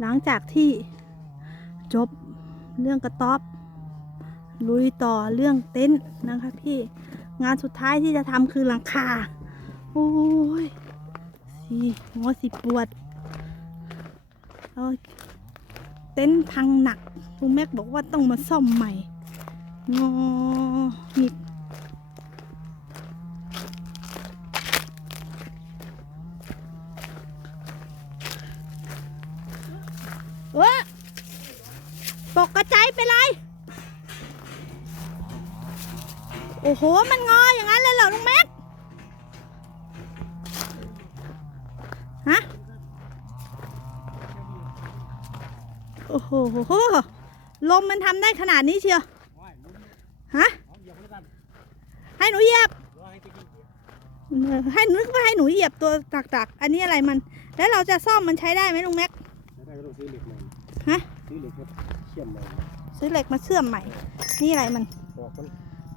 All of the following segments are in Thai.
หลังจากที่จบเรื่องกระต๊อบ ลุยต่อเรื่องเต็นท์นะคะพี่งานสุดท้ายที่จะทำคือหลังคา โอ้ยสีหัวสิปวดเต็นท์พังหนักลุงแม็กบอกว่าต้องมาซ่อมใหม่งอมีเออตกก ระจายไปเลย โอ้โห มันงออย่างนั้นเลยเหรอลุงแม็กฮะ โอ้โห ลมมันทำได้ขนาดนี้เชียวฮะ ให้หนูเหยียบ ให้นึกว่าให้หนูเหยียบตัวตักๆ อันนี้อะไรมัน แล้วเราจะซ่อมมันใช้ได้ไหมลุงแม็กได้ก็ต้องซื้อเหล็กมา ฮะซื้อเหล็กมาเชื่อมมาซื้อเหล็กมาเชื่อมใหม่ นี่อะไรมัน บอกมัน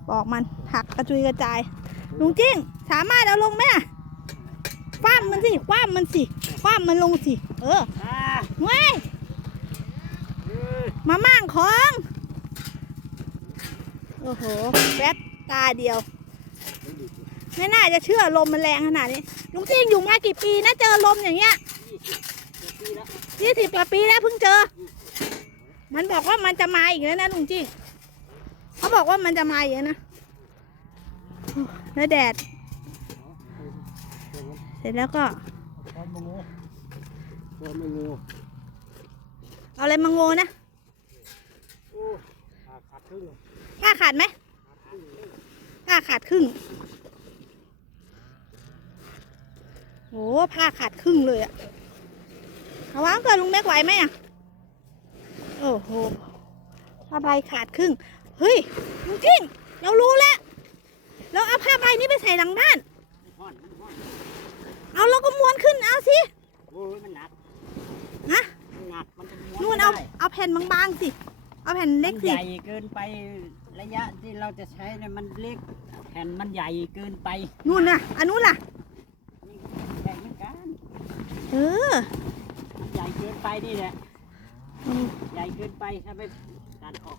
บอกมันหักกระจุยกระจาย ลุงจิ้งสามารถเอาลงไหมอะคว้ามมันสิคว้ามมันสิคว้ามมันลงสิ เอออ่าเว้ยเออมาม่างของ โอ้โหแป๊บตาเดียว ไม่น่าจะเชื่อลมมันแรงขนาดนี้ ลุงจิ้งอยู่มากี่ปีนะเจอลมอย่างเงี้ยปีละยี่สิบกว่าปีแล้วเพิ่งเจอ มันบอกว่ามันจะมาอีกแล้วนะลุงจิ้งเขาบอกว่ามันจะมาอีกนะแล้วแดด เสร็จแล้วก็เอาอะไรมาโงนะโอ้ขาขาดครึ่งกล้าขาดไหมกล้าขาดครึ่งโอ้ผ้าขาดครึ่งเลยอะเอาวางเกินลุงแม็กไหวไหมอะ โอ้โหผ้าใบขาดครึ่ง เฮ้ยลุงจิ้งเรารู้แล้ว เราเอาผ้าใบนี้ไปใส่หลังบ้าน ห้อนมันห้อนเอาเราก็ม้วนขึ้นเอาสิโอ้ยมันหนักนะมันหนักมันจะม้วนู่นไม่เอาได้เอาแผ่นบางๆสิ เอาแผ่นเล็กมันสิ ใหญ่เกินไประยะที่เราจะใช้เนี่ยมันเล็กแผ่นมันใหญ่เกินไปนู่นน่ะ อันนู้นล่ะ นี่ใหญ่เหมือนกันเออ มันใหญ่เกินไปนี่แหละอืม ใหญ่เกินไปถ้าไปตัดออก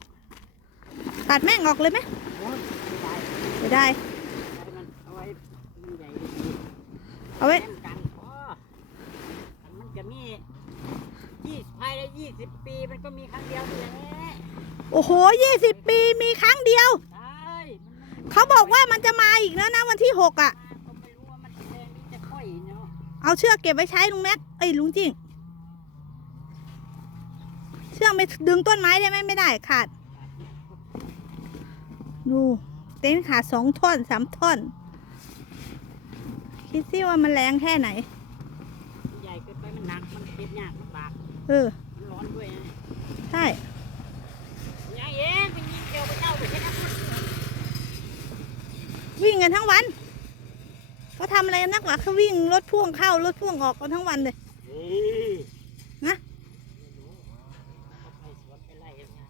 ตัดแม่งออกเลยไหมโอ้ยไม่ได้ไม่ได้ให้มันเอาไว้มันใหญ่ดีเอาไว้แข่งกันพอมันจะมียี่ภายในยี่สิบปีมันก็มีครั้งเดียวนี่แหละโอ้โหยี่สิบปีมีครั้งเดียว ใช่มันเขาบอกว่ามันจะมาอีกแล้วนะวันที่หกอะก็ไม่รู้ว่ามันจะแรงหรือจะค่อยเนาะเอาเชือกเก็บไว้ใช้ลุงแม็กเอ้ยลุงจริงเชือกไม่ดึงต้นไม้ได้ไหมไม่ได้ขาด ดูเต็นท์ขาดสองท่อนสามท่อน คิดซิว่ามันแรงแค่ไหนมันใหญ่เกินไปมันหนัก มันเก็บยากลำบากเออ มันร้อนด้วยนะใช่ยายเองไปยิงเกลียวไปเจ้าไปแค่นั้นวิ่งกันทั้งวันเขาทำอะไรกันนักวะเขาวิ่งรถพ่วงเข้ารถพ่วงออกกันทั้งวันเลย นี่ นะ ไปสวนไปไล่อย่างเงี้ย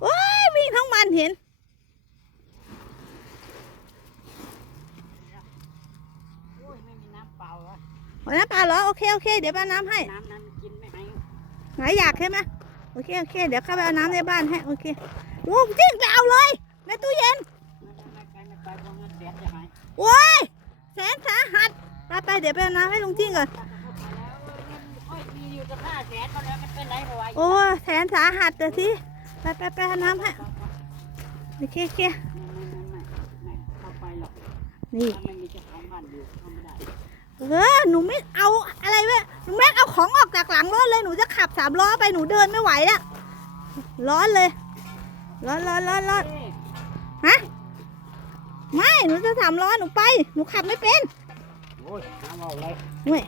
โอ้ยวิ่งทั้งวันเห็น โอ้ยไม่มีน้ำเปล่าอะ ขอ น้ำเปลาเหรอโอเคโอเคเดี๋ยวป้าน้ำให้ น้ำนั้นกินไม่ให้ไหนอยากใช่ไหมโอเคโอเคเดี๋ยวเข้าไปเอาน้ำในบ้านให้โอเคโอ้จริงไปเอาเลยในตู้เย็นไม่ไม่ไปไม่ไปเพราะงั้นแดดจะหายโอ้ยแสนสาหัสไปไปเดี๋ยวไปเอาน้ำให้ลุงจิ้งก่อนค่อยมีอยู่จะห้าแสนมาแล้วมันเป็นไรบ่วะโอ้ยแสนสาหัสเดี๋ยวทีไปไปไปเอาน้ำให้โอเคโอเคไม่ไม่ไม่ไม่เข้าไปหรอกนี่ถ้าไม่มีเจ้าของบ้านอยู่ เข้าไม่ได้เออหนูไม่เอาอะไรเว้ยหนูแม่งเอาของออกจากหลังรถเลยหนูจะขับสามล้อไปหนูเดินไม่ไหวแล้วร้อนเลยร้อนร้อนร้อนร้อนเอ้ยฮะไม่หนูจะสามล้อหนูไป หนูขับไม่เป็นโอ้ยน้ำเอาอะไรเว้ย